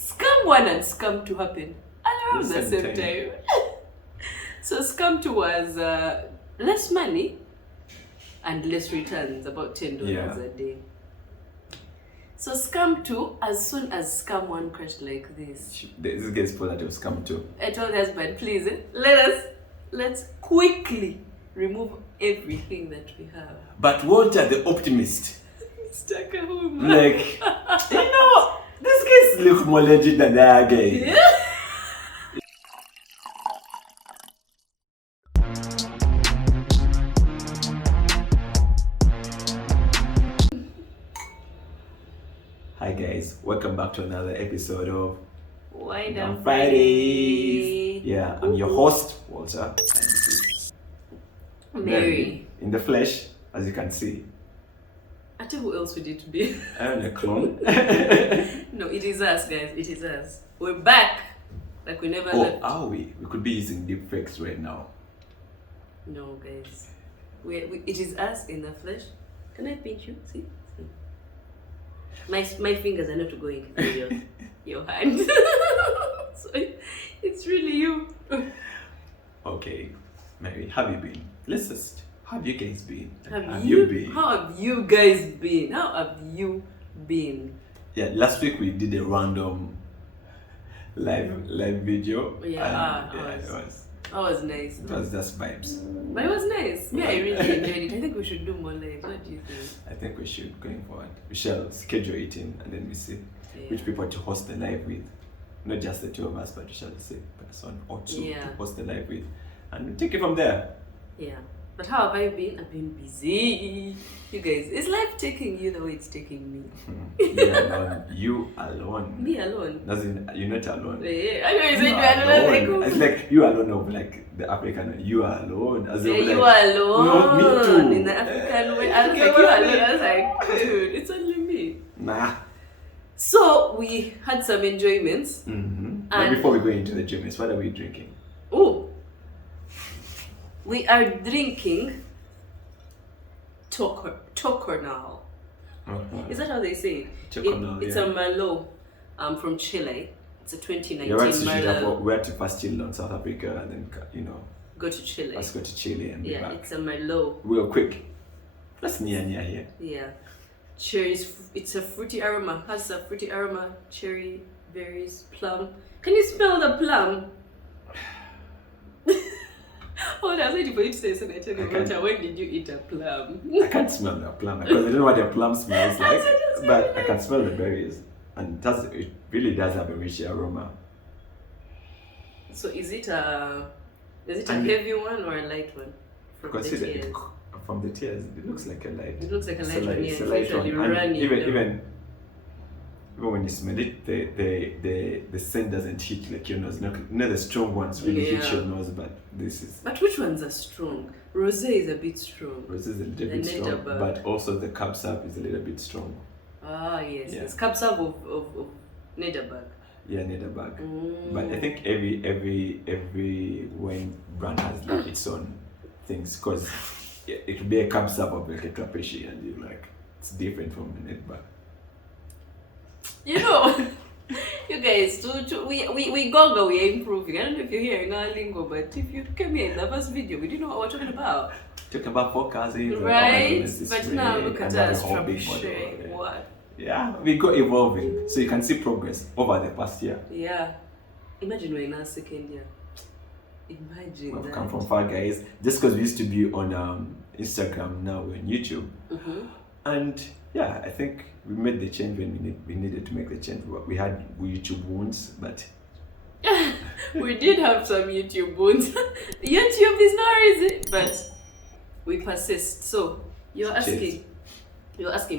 Scam 1 and Scam 2 happened around the same time. So Scam 2 was less money and less returns, about $10 a day. So Scam 2, as soon as Scam 1 crashed like this. This gets pulled out of Scam 2. I told the husband, please, let's quickly remove everything that we have. But Walter the optimist. Stuck at home. Like, these guys look more legit than the other guy. Yeah. Hi guys, welcome back to another episode of Wind Down Fridays. Yeah, I'm your host, Walter, and this is Mary. In the flesh, as you can see. I tell who else would it be? I'm a clone. No, it is us, guys. It is us. We're back. Like we never left. Are we? We could be using deep fakes right now. No, guys. It is us in the flesh. Can I pinch you? See? My fingers are not going through your hand. So it's really you. Okay, Mary, how have you been? Let's just, how have you guys been? How have you guys been? How have you been? Yeah, last week we did a random live video. Yeah, it was nice. It was just vibes. But it was nice. Yeah, I really enjoyed it. I think we should do more lives. What do you think? I think we should, going forward. We shall schedule it in and then we see which people to host the live with. Not just the two of us, but we shall see person or two to host the live with. And we'll take it from there. Yeah. But how have I been? I've been busy. You guys, is life taking you the way it's taking me? You alone. Me alone. Doesn't you're not alone. Yeah, I know you said you're alone. It's like you alone of like the African. You are alone. As yeah, you like, are alone. No, me too. In the African way, I was like, you are alone. I was like, dude, it's only me. Nah. So we had some enjoyments. But before we go into the enjoyments, what are we drinking? Oh. We are drinking Tocornal. Is that how they say it? It's a Merlot from Chile. It's a 2019 Merlot. We had to first chill on South Africa and then, go to Chile. Let's go to Chile and be back. It's a Merlot. Real quick. Let's near here. Yeah. Cherries, it's a fruity aroma. Has a fruity aroma, cherry, berries, plum. Can you smell the plum? Oh, I was waiting for you to say something. When did you eat a plum? I can't smell the plum because I don't know what the plum smells like, but I can smell the berries, and it really does have a rich aroma. So is it a heavy one or a light one? From the tears, it looks like a light. It looks like a light one. It's a light one. And even when you smell it, the scent doesn't hit like your nose. Not the strong ones really hit your nose, but this is. But which ones are strong? Rosé is a bit strong. Rosé is a little bit strong, but also the Cab Sauv is a little bit strong. Ah yes, it's Cab Sauv of Nederberg. Yeah, Nederberg. But I think every wine brand has like its own things, because it could be a Cab Sauv of like a Trapeshi, and you're like, it's different from Nederberg. You guys, we go, we are improving. I don't know if you're hearing our lingo, but if you came here in the first video, we didn't know what we're talking about. Talking about forecasting, right? But now look at us, what? Yeah, we got evolving, so you can see progress over the past year. Yeah, imagine we're in our second year. Imagine we've come from far, guys. Just because we used to be on Instagram, now we're on YouTube, and yeah, I think we made the change when we needed to make the change. We had YouTube wounds, but we did have some YouTube wounds. YouTube is not easy, but we persist. So you're asking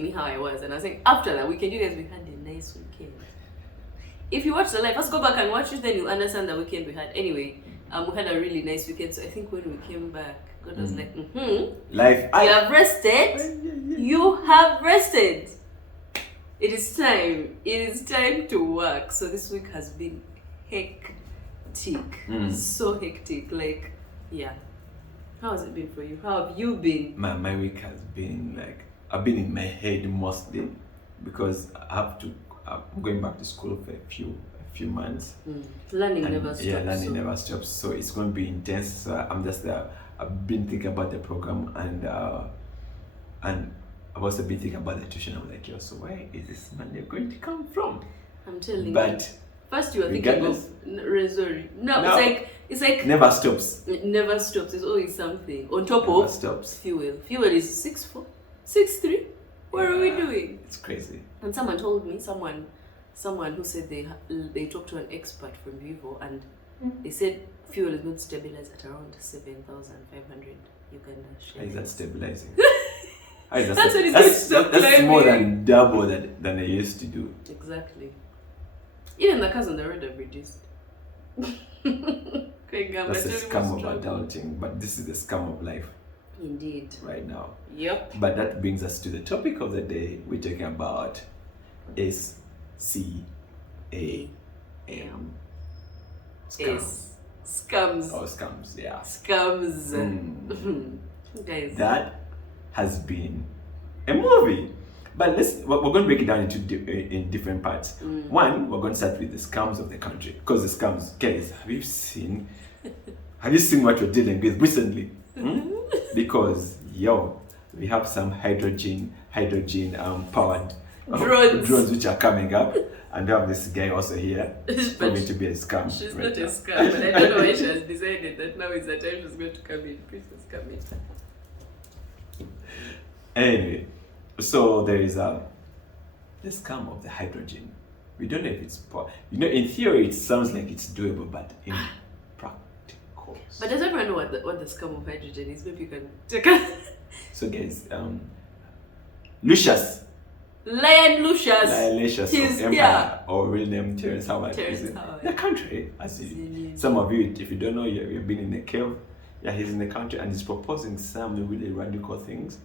me how I was, and I was saying after that weekend, you guys, we had a nice weekend. If you watch the live, let's go back and watch it, then you'll understand the weekend we had. Anyway, we had a really nice weekend. So I think when we came back, God was like, life. You have rested. You have rested. It is time. It is time to work. So this week has been hectic. So hectic. Like, yeah. How has it been for you? How have you been? My week has been like, I've been in my head mostly because I have to I'm going back to school for a few months. Learning And never stops. yeah, learning never stops. So it's going to be intense. So I'm just I've been thinking about the program, and I've also been thinking about the tuition. I'm like, yo, so where is this money going to come from? I'm telling you. But first you are thinking of resort. No, No. it's like never stops. it never stops. It's always something on top Never of stops. fuel. Fuel is 6.4, 6.3. What are we Yeah, doing? It's crazy. And someone told me, someone who said they talked to an expert from Vivo, and they said fuel is going to stabilize at around 7,500 Uganda How is shillings. that stabilizing? How is that That's when it's going to stop that's more climbing. than double than they used to do. Exactly. Even the cars on the road have reduced. That's the scam of adulting, but this is the scam of life Indeed. right now. Yep. But that brings us to the topic of the day. We're talking about SCAM. Scam. Is scams. Oh, scams, yeah. Scams. Mm. Guys. That has been a movie. But we're going to break it down into in different parts. One, we're going to start with the scams of the country. Because the scams, guys, have you seen what we're dealing with recently? Because, we have some hydrogen powered drones which are coming up. And we have this guy also here. It's going to be a scam. She's right not now. a scam, but I don't know why she has decided that now is the time she's going to come in. Please just come in. Anyway, so there is the scam of the hydrogen. We don't know if it's in theory it sounds like it's doable, but in practical. But does everyone know what the scam of hydrogen is? Maybe you can take a So guys, Lucius Lion Lucius. of He's Empire, here. or real name Terrence Howard. Terrence is in Howard. the country. As He's in- some of you, if you don't know, you've been in a cave. Yeah, he's in the country and he's proposing some really radical things.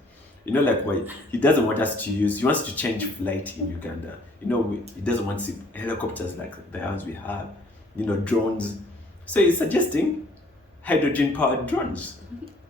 Like why he doesn't want us to use. He wants to change flight in Uganda. He doesn't want to see helicopters like the ones we have. Drones. So he's suggesting hydrogen-powered drones.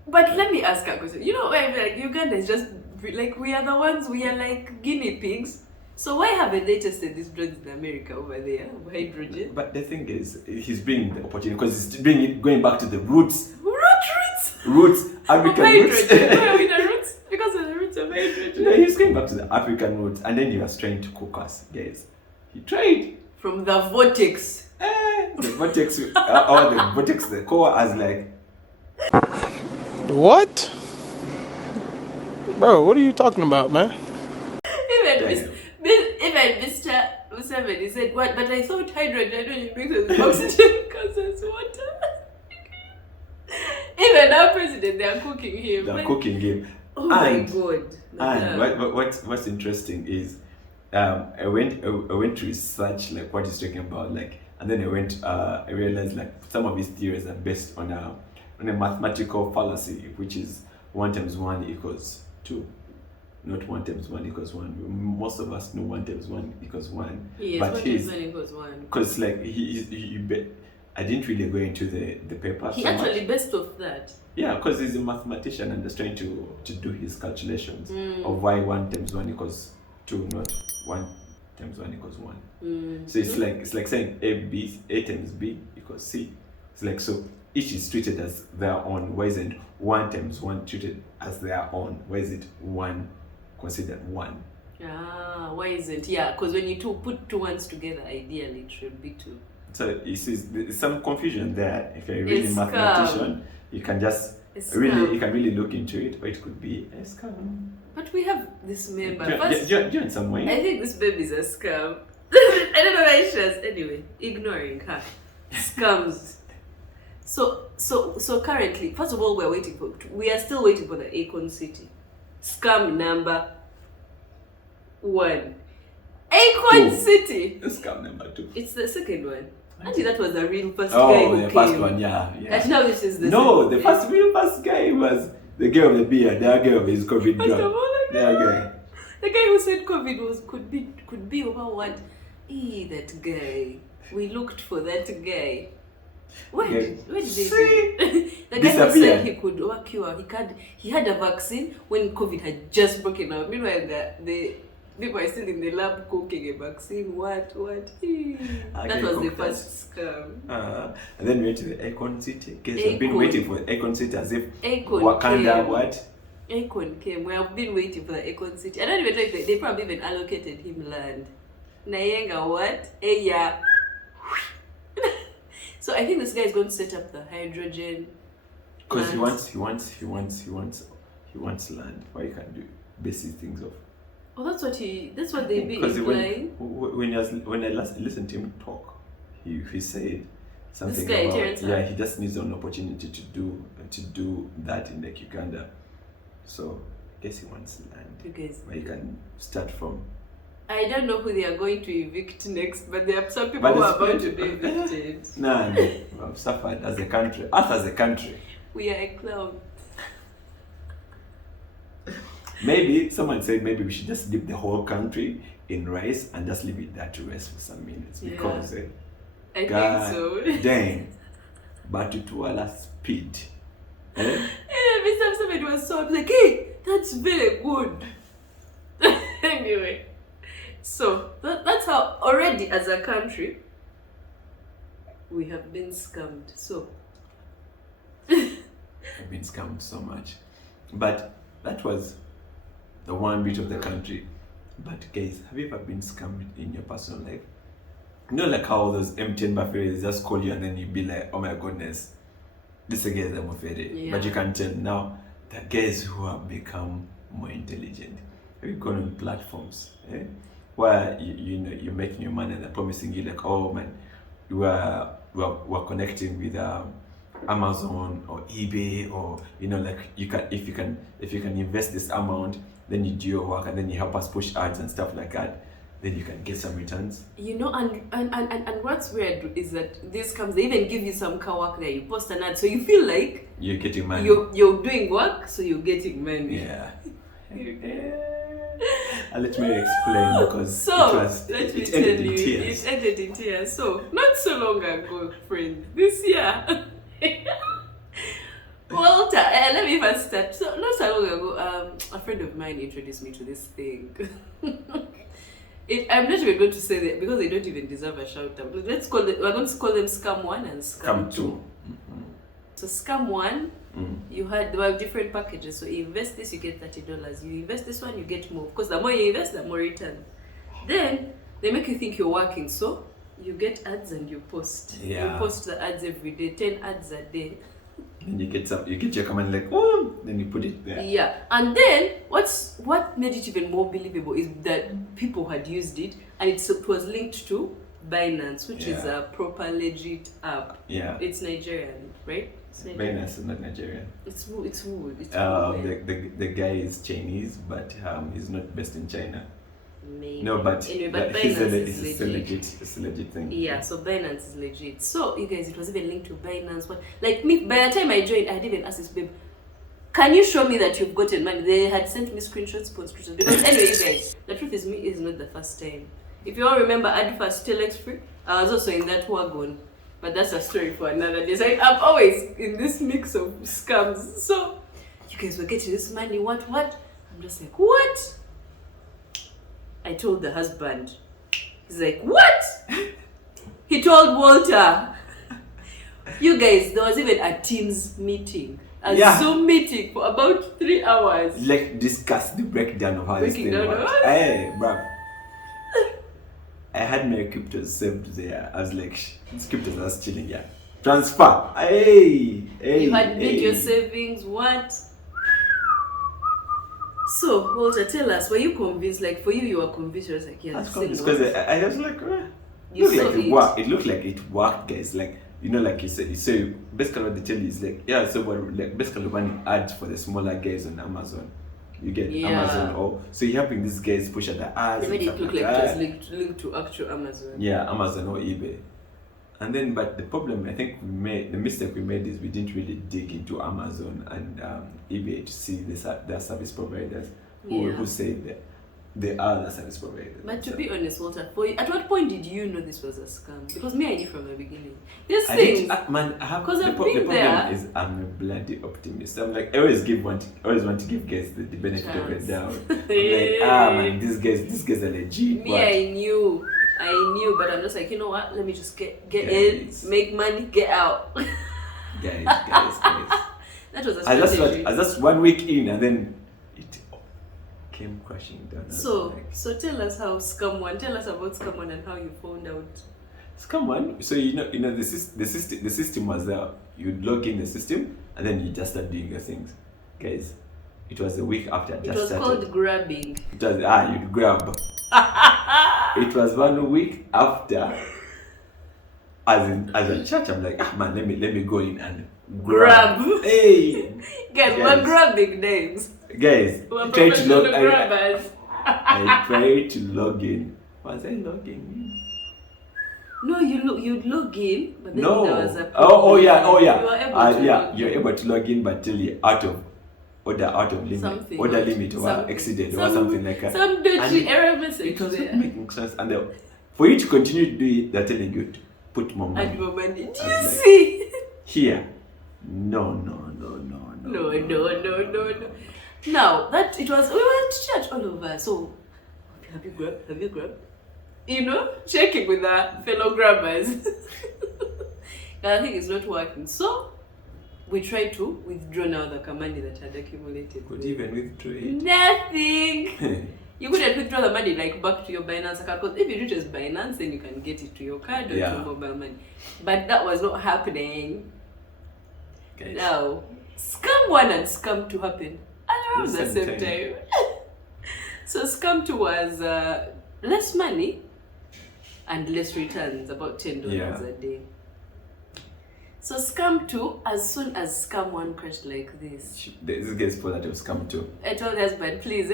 But let me ask a question. Like Uganda is just like we are the ones. We are like guinea pigs. So why haven't they tested these drones in America over there of hydrogen? But the thing is, he's bringing the opportunity because he's going back to the roots, African roots. Hydrogen. Where are we the roots? Because of the roots of hydrogen. Yeah, he's going back to the African roots, and then he was trying to cook us, guys. He tried. From the vortex. The vortex, the core as like. What? Bro, what are you talking about, man? Even Mr. Museveni said, what? But I thought hydrogen only mixes with oxygen because there's water. Even our president, they are cooking him. They're cooking him. Oh my And- God. And what's interesting is, I went to research like what he's talking about, like, and then I realized like some of his theories are based on a mathematical fallacy, which is 1 times 1 equals 2. Not 1 times 1 equals 1. Most of us know 1 times 1 equals 1. Yes, but 1 times 1 equals 1. because like I didn't really go into the paper. He so much. actually based off that. Yeah, because he's a mathematician and just trying to do his calculations of why 1 times 1 equals 2, not 1 times 1 equals 1. So it's like saying A times B equals C. It's like, so each is treated as their own. Why isn't 1 times 1 treated as their own? Why is it 1 considered 1? Ah, why isn't? Yeah, because when you put two ones together, ideally it should be 2. So you see, there's some confusion there. If you're a really It's mathematician, you can just It's you can really look into it, or it could be a scam. But we have this member. Do First, you want some wine? I think this baby's a scam. I don't know why she has. Anyway, ignoring her. Scams. So currently, first of all, we are still waiting for the Akon City. Scam number 1. Akon Two. City. Scam number 2. It's the second one. Actually, that was the real first guy Oh, who the came. first one, yeah. And now this is the No, the second. first guy was the girl of the beard, the girl of his COVID First of drug. all, That guy. the guy who said COVID could be over what? That guy. We looked for that guy. Where did they See? The guy who Disappeared. said he could cure. He had a vaccine when COVID had just broken out. Meanwhile, the People are still in the lab cooking a vaccine. What? That was the first scam. And then we went to the Akon City. Guys, I've been waiting for Akon City as if Akon Wakanda, came. what? Akon came. We have been waiting for the Akon City. I don't even know if they probably even allocated him land. Nayenga, what? Yeah. So I think this guy is going to set up the hydrogen. Because he wants land where you can do basic things of. Oh, that's what they be Because implying. when I last listened to him talk, he said something This guy, about Terrence, he just needs an opportunity to do that in like Uganda. So I guess he wants land where you can start from. I don't know who they are going to evict next, but there are some people who are about to be evicted. No, we've suffered as a country. Us as a country. We are a clown. Maybe someone said maybe we should just dip the whole country in rice and just leave it there to rest for some minutes because I God think so. dang, but it was a speed. And every time somebody was so, I was like, hey, that's very good. Anyway, so that's how already as a country we have been scammed. So I've been scammed so much, but that was the one bit of the country. But guys, have you ever been scammed in your personal life? You know, like how those MTN buffets just call you and then you be like, oh my goodness, this guy is a buffet. Yeah. But you can tell now the guys who have become more intelligent. Have you gone on platforms where you're making your money and they're promising you like, oh man, we're connecting with Amazon or eBay, or like if you can invest this amount, then you do your work and then you help us push ads and stuff like that, then you can get some returns. And what's weird is that this comes, they even give you some car work there, you post an ad, so you feel like you're getting money. You're doing work, so you're getting money. Yeah. Let me explain, because it ended in tears. So not so long ago, friend, this year. Walter, let me first start. So not so long ago, a friend of mine introduced me to this thing. I'm not even going to say that because they don't even deserve a shout out. We're going to call them Scam 1 and Scam 2. Mm-hmm. So Scam 1, there were different packages. So you invest this, you get $30. You invest this one, you get more. Because the more you invest, the more return. Then they make you think you're working. So you get ads and you post. Yeah. You post the ads every day, 10 ads a day. And you get your command like, oh, then you put it there. Yeah. And then what made it even more believable is that people had used it and it was linked to Binance, which is a proper legit app. Yeah. It's Nigerian, right? Binance is not Nigerian. It's wood. The guy is Chinese, but he's not based in China. Maybe. No, but anyway, he's Binance it's a legit thing. Yeah, so Binance is legit. So you guys, it was even linked to Binance. Like me, by the time I joined, I had even asked this babe, can you show me that you've gotten money? They had sent me screenshots. Because anyway, you guys, the truth is is not the first time. If you all remember AdFast Telex Free, I was also in that wagon. But that's a story for another day. So I'm always in this mix of scams. So you guys were getting this money, what? I'm just like, what? I told the husband. He's like, what? He told Walter. You guys, there was even a Teams meeting. Zoom meeting for about 3 hours. Like, discuss the breakdown of how this thing works. Hey, bro. I had my cryptos saved there. I was like, these cryptos are chilling, yeah. Transfer. Hey. You had made your savings, what? So, Walter, tell us, were you convinced? Like, for you were convinced. You were like, yeah, because I was like, it looked like it worked, guys. Like, like you said, so basically what they tell you is like, yeah, so like basically running ads for the smaller guys on Amazon. You get Amazon, so you're helping these guys push out the ads. They made it look like it was linked to actual Amazon. Yeah, Amazon or eBay. And then, but the problem I think the mistake we made is we didn't really dig into Amazon and eBay to see their service providers who say that There are other service providers. But to be honest, Walter, at what point did you know this was a scam? Because me, I knew from the beginning. These I things. did, man, I have Because the, I've the been problem there. is I'm a bloody optimist. I'm like I always want to give guys the benefit of the Chance. doubt. I'm like, man, these guys are legit. Me, What? I knew, but I'm just like, you know what? Let me just get Guys. in, make money, get out. guys. That was a I strategy. just 1 week in, and then it came crashing down. I was So like, tell us how Scam One. Tell us about Scam One and how you found out. Scam One. So the system was there. You'd log in the system, and then you just start doing your things, guys. It was a week after I It just was started. called grabbing. It was you'd grab. It was 1 week after. As a church, I'm like, man, let me go in and Grab. Hey, Guys, we're grabbing names. guys, We're try to log. professional grabbers. I tried to log in. Was I logging in? No, you'd log in, but then No. there was a Oh yeah. You were able to log You're in. able to log in, but till you're out of limit, Something. order limit, or Something. exceeded, or something like that. Some dodgy And error message It was there. not making sense, and for you to continue to do it, they're telling you to put more money. And money. Do you I'm like, see? Here, no. No. Now that it was, we were at church all over. So, have you grabbed? You know, checking with our fellow grabbers. And I think it's not working. So, we tried to withdraw now the money that had accumulated. Could even withdraw it. Nothing. You couldn't withdraw the money like back to your Binance account, because if you do just Binance, then you can get it to your card or to your mobile money. But that was not happening. Guys. Now, Scam 1 and Scam 2 happened around the same time. So Scam 2 was less money and less returns, about $10 a day. So Scam 2, as soon as Scam 1 crashed like this, This guy's pulled out of Scam 2. I told the husband, please,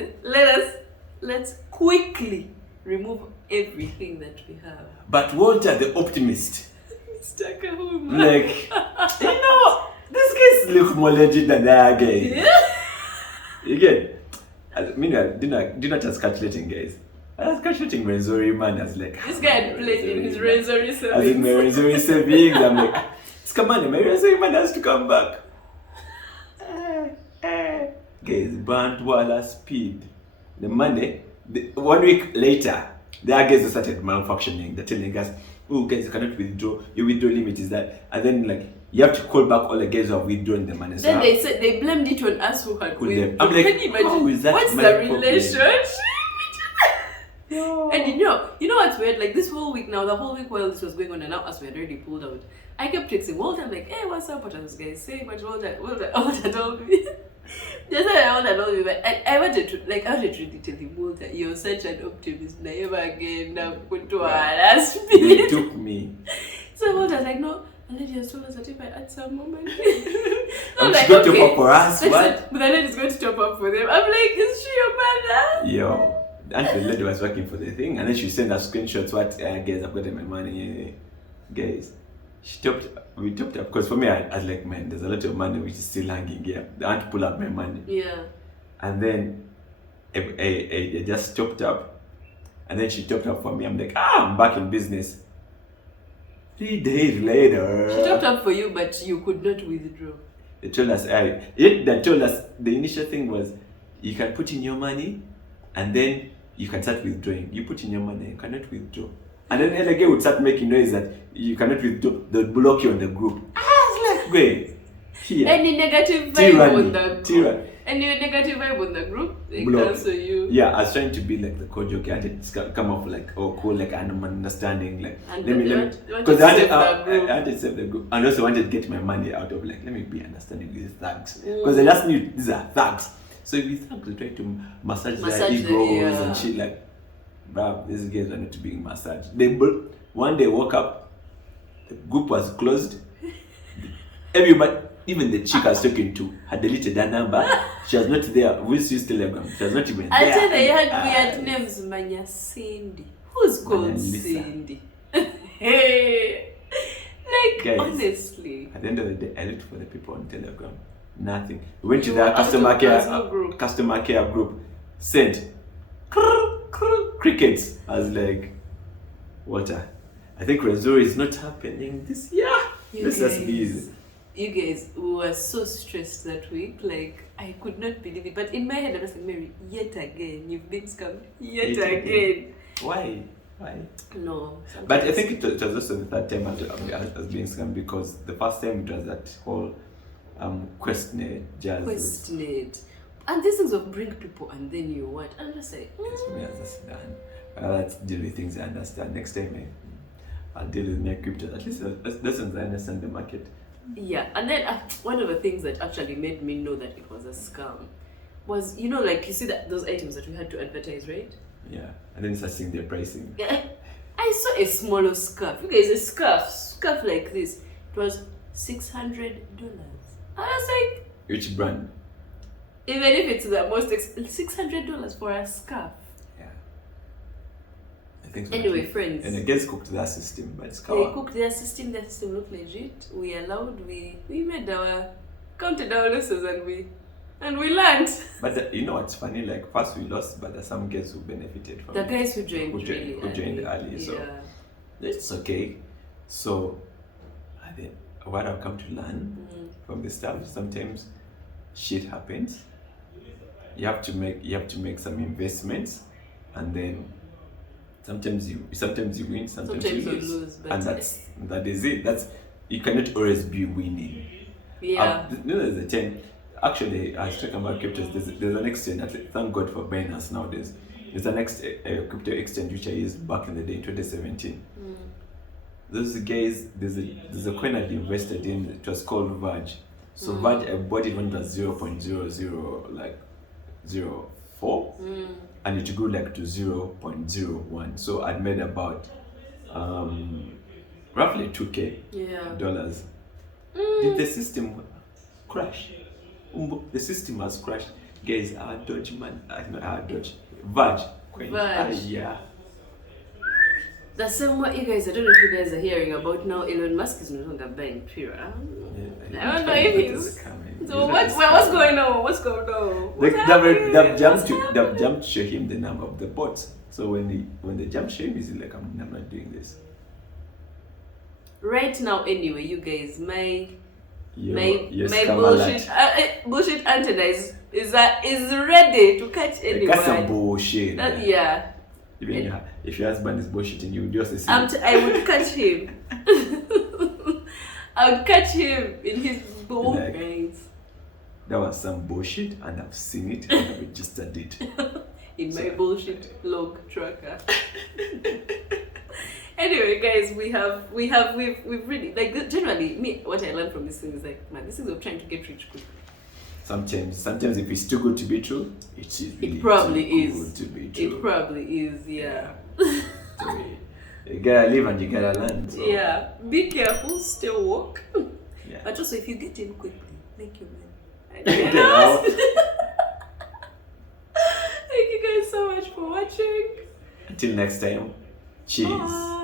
let's quickly remove everything that we have. But Walter, the optimist, Mr. Kahuma. like, these guys look more legit than the other guys. You get? Meanwhile, do not just calculating, guys. I was calculating Renzori man as like. This guy had played in his Renzori As savings. in my Renzori savings, I'm like, come on, my Renzori man has to come back. Guys, Bandwala speed. The money, 1 week later, the other guys started malfunctioning. They're telling us, oh, guys, you cannot withdraw. Your withdrawal limit is that. And then, like, you have to call back all the guys who have withdrawn the money. Then they said they blamed it on us who had withdrawn. I'm like, Can you imagine? how is that What's my the problem? relationship? No. And you know what's weird? Like this whole week now, the whole week while this was going on, and now as we had already pulled out, I kept texting Walter. I'm like, hey, what's up? What are those guys saying? But Walter told me. Just like Walter told me, but I wanted to really tell him, Walter, you're such an optimist. Never again. Now put to our They speed. took me. So Walter's like, no. And lady has told us that if I add some more money, I'm like, going to top up for us. But What? the lady's going to top up for them. I'm like, is she your mother? Yo. And the lady was working for the thing, and then she sent us screenshots. What guys, I've got my money, guys. We topped up because for me, I was like, man, there's a lot of money which is still hanging here. I want to pull out my money. Yeah. And then I just topped up, and then she topped up for me. I'm like, I'm back in business. 3 days later, She topped up for you, but you could not withdraw. they told us, the initial thing was, you can put in your money, and then you can start withdrawing. You put in your money, you cannot withdraw. And then LG would start making noise that you cannot withdraw. They'll block you on the group. I was like, wait, here. Any negative vibe on the group. Tyranny. Any negative vibe on the group, they Block. cancel you. Yeah, I was trying to be like the coach. Okay, I had to come up with like, oh, cool, like I'm understanding, like And let me, you want because to I save the had group. to save the group, and also wanted to get my money out of like, let me be understanding these thugs, because I just knew these are thugs. So if these thugs will try to massage their Massage egos the- and shit, like, bruh, these guys are not being massaged. One day woke up, the group was closed. Everybody, even the chick I was talking to, had deleted her number. She was not there. We used Telegram. She was not even there. I tell they had And, weird names, Manya Cindy. Who's called Manya Lisa. Cindy? Hey, like Guys. honestly. At the end of the day, I looked for the people on Telegram. Nothing. We went to You the were out customer of care personal group. customer care group. Sent. crickets. I was like, Walter, I think Resort is not happening this year. Let's just be easy. You guys, we were so stressed that week. Like, I could not believe it. But in my head, I was like, Mary, yet again, you've been scammed. Yet again. Why? No. But I think it was also the third time as being scammed, because the first time it was that whole questionnaire jazz. Questionnaire. And these things will bring people, and then you what? I'm just like, Yes, me as just done. Let's deal with things I understand. Next time, I'll deal with my crypto. At least lessons I understand the market. Yeah, and then one of the things that actually made me know that it was a scam was, you know, like you see that those items that we had to advertise, right? Yeah, and then start seeing their pricing. Yeah, I saw a smaller scarf. You guys, a scarf like this. It was $600. I was like, Which brand? even if it's the most $600 for a scarf. Yeah, I think so. Anyway, friends. And the guys cooked their system, but it's They cooked their system looked legit. We made counted our losses and we learned. But you know what's funny? Like, first we lost, but there's some guys who benefited from The it. guys who joined early, so yeah. it's okay. So, what I've come to learn from the stuff, sometimes shit happens. You have to make some investments, and then sometimes you win, sometimes you lose. And that is it. You cannot always be winning. Yeah. There's a time. Actually, I was talking about cryptos. There's an exchange. Thank God for Binance nowadays. There's an crypto exchange which I used back in the day, in 2017. Those guys, there's a coin I invested in. It was called Verge. So Verge, I bought it when it was 0.00 like 04, and it grew like to 0.01. So I'd made about roughly $2K dollars. Did the system crash? The system has crashed. Guys, our Dodge man, not our Dodge, Verge. Yeah. The same what you guys, I don't know if you guys are hearing about now, Elon Musk is no longer buying Twitter. I don't know if he's... So what's going on? What's going on? They've jumped to show him the number of the bots. So when they jump show him, he's like, I'm not doing this. Right now, anyway, you guys, my bullshit antenna is ready to catch anyone. That's some bullshit. Yeah. Even if your husband is bullshitting, you would just say I would catch him. I would catch him in his bull brains. That was some bullshit, and I've seen it, and I've registered it. In my bullshit log tracker. Anyway, guys, we've really, like, generally, what I learned from this thing is like, man, this is of trying to get rich quickly. Sometimes if it's too good to be true, it probably is. Good to be true. It probably is, yeah. So you gotta live and you gotta learn. So. Yeah. Be careful, still walk. Yeah. But also, if you get in quickly, make your money. Get out. Thank you guys so much for watching. Until next time, cheers. Bye.